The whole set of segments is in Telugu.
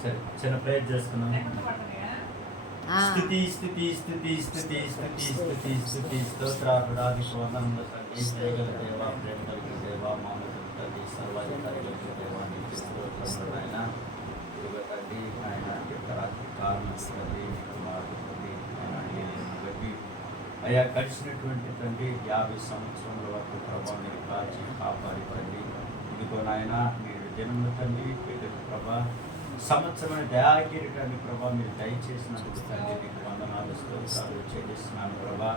సరే చిన్న ప్రేయర్ చేసుకున్నాం. స్తుతి స్తుతి స్తుతి స్తుతి స్తుతి స్తుతి స్తుతి స్తోత్రాది వందనములు తండ్రి. దయగల దేవ, ప్రేమ కలిగిన దేవ, మానవుల తండ్రి, సర్వాధికారి కలిగిన దేవ, నీకు స్తోత్రములు నాయన. ఇదిగో తండ్రి ఆయన యొక్క రాత్రి కాలం తండ్రి కుమారుడు తండ్రి ఆయన ఏలియను బట్టి అయ్యా గడిచినటువంటి తండ్రి 50 సంవత్సరముల వరకు ప్రభా మీరు కాచి కాపాడి తండ్రి. ఇదిగో నాయన మీరు జన్మ తండ్రి బిడ్డలు ప్రభా సంవత్సరమైన దయాకిరీటాన్ని ప్రభా మీరు దయచేసినందుకు తండ్రి నీకు వందనాలు స్తోత్రాలు చెల్లిస్తున్నాను ప్రభా.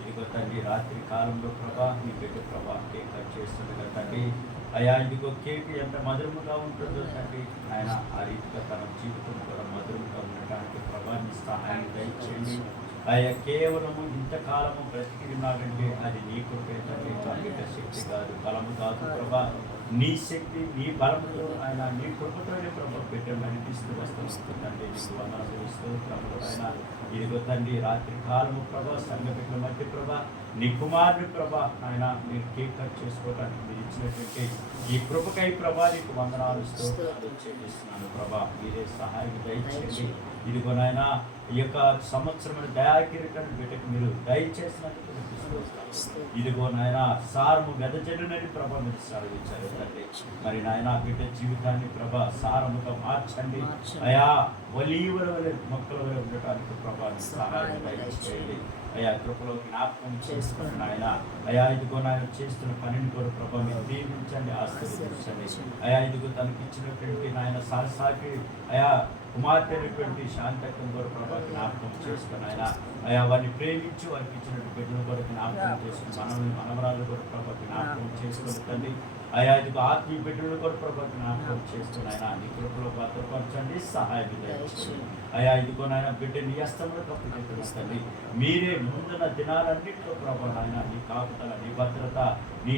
ఇదిగో తండ్రి రాత్రి కాలంలో ప్రభా మీ బిడ్డ ప్రభా కేక్ కట్ చేస్తుండగా తండ్రి అయ్యా ఇదిగో కేక్ ఎంత మధురముగా ఉంటుందో తండ్రి ఆయన ఆ రీతిగా తన జీవితం కూడా మధురంగా ఉండటానికి ప్రభా మీ సహాయం దయచేయండి. అయ్యా కేవలము ఇంతకాలము బ్రతికినాడంటే అది నీ కృపే తండ్రి, బిడ్డ శక్తి కాదు బలము కాదు ప్రభా. నీ శక్తి నీ బలముతో ఆయన నీ కృపతోనే ప్రభా బిడ్డలు అనిపిస్తూ వస్తుందండి. నీకు వందనాలు స్తోత్రములు ఆయన. ఇదిగో తండ్రి రాత్రి కాలము ప్రభా సంఘ బిడ్డల మధ్య ప్రభా నీ కుమారుని ప్రభా ఆయన మీరు కేక్ కట్ చేసుకోవడానికి మీరు ఇచ్చినటువంటి ఈ కృపకై ప్రభా నీకు వందనాలు స్తోత్రాలు చెల్లిస్తున్నాను ప్రభా. మీరే సహాయం దయచేయండి. ఇదిగో నాయన ఈ యొక్క సంవత్సరమైన దయాకిరీటాన్ని బిడ్డకు మీరు దయచేసినందుకు ఇదిగో నాయన సారము వెదజల్లునని ప్రభా మీరు సెలవిచ్చారు తండ్రి. మరి నాయన బిడ్డ జీవితాన్ని ప్రభా సారముగా మార్చండి. అయా ఒలీవల వలె మొక్కల వలె ఉండటానికి ప్రభా సహాయం దయచేయండి. అయా కృపలో జ్ఞాపకం చేసుకోండి నాయన. అయా ఇదిగో నాయన చేస్తున్న పనిని కూడా ప్రభా మీరు దీవించండి, ఆశీర్వదించండి. అయా ఇదిగో తనకి ఇచ్చినటువంటి నాయన సాకి అయా కుమార్తె అయినటువంటి శాంతకం కూడా ప్రభా జ్ఞాపకం చేసుకుని ఆయన అయా వారిని ప్రేమించి వారికి ఇచ్చినటువంటి బిడ్డను కూడా జ్ఞాపకం చేసుకుని మనవరాలు కూడా ప్రభా జ్ఞాపకం చేసుకుని తండ్రి. అయా ఇదిగో ఆత్మీయ బిడ్డలు కూడా ప్రభా జ్ఞాపకం చేసుకుని ఆయన నీ కృపలో భద్రపరచండి, సహాయం దయచేయండి. అయా ఇదిగో నాయన బిడ్డ నీ హస్తంలో తప్పుతుంది. మీరే ముందున్న దినాలన్నింటిలో ప్రభా నాయన నీ కాపుదల నీ భద్రత నీ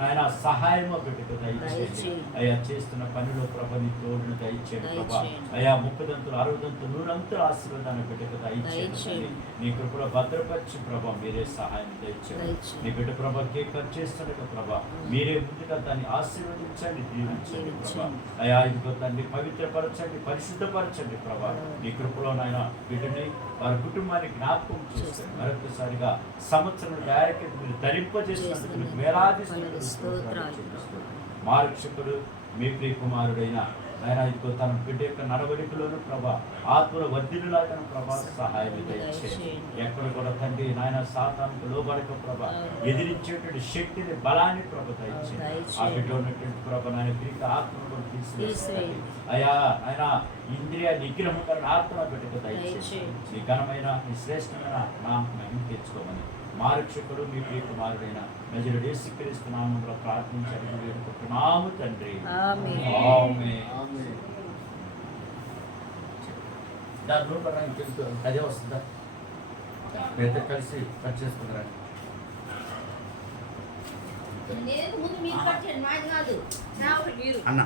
నాయన సహాయము బిడ్డకు దయచేయండి. అయా చేస్తున్న పనిలో ప్రభా నీ తోడును దయచేయండి ప్రభా. అయా 30 దంతులు 60 దంతులు 100 దంతులు ఆశీర్వాదాన్ని బిడ్డకు దయచేయండి. నీ కృపలో భద్రపరిచి ప్రభా మీరే సహాయం దయచేయండి. నీ బిడ్డ ప్రభా కేక్ కట్ చేస్తుండగా ప్రభా మీరే ముందుగా దాన్ని ఆశీర్వదించండి, దీవించండి ప్రభా. అయా ఇదిగో తండ్రి పవిత్రపరచండి, పరిశుద్ధపరచండి ప్రభా. నీ కృపలో నాయన బిడ్డని వారి కుటుంబాన్ని జ్ఞాపకం చేస్తుంది. మరొకసారిగా సంవత్సరం డైరెక్ట్ మీరు ధరింపజేసినందుకు మీకు వేలాది మార్క్షకుడు మీ ప్రియ కుమారుడైన ఆయన ఇదిగో తన బిడ్డ యొక్క నడవడికలోను ప్రభా ఆత్మల వర్ధిల్లులాగా ప్రభా సహాయం దయచేయండి. ఎక్కడ కూడా తండ్రి నాయన సాతానుకు లోబడక ప్రభా ఎదిరించేటువంటి శక్తిని బలాన్ని ప్రభ దయచేయండి. ఆ బిడ్డ ఉన్నటువంటి ప్రభ నాయన తిరిగి ఆత్మను తీసివేయండి. అయా ఆయన ఇంద్రియ నిగ్రహం కలిగిన ఆత్మ బిడ్డకు దయచేయండి. నీ ఘనమైన నీ శ్రేష్టమైన నామం తెచ్చుకోమని మారక్షకుడు మీ ప్రియ కుమారుడైన నజరుడు యేసుక్రీస్తు నామములో ప్రార్థించని వేడుకుంటున్నాము తండ్రి. అదే వస్తుందా మీతో కలిసి కట్ చేసుకుంటారా? అన్న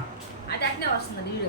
అది అట్నే వస్తుంది.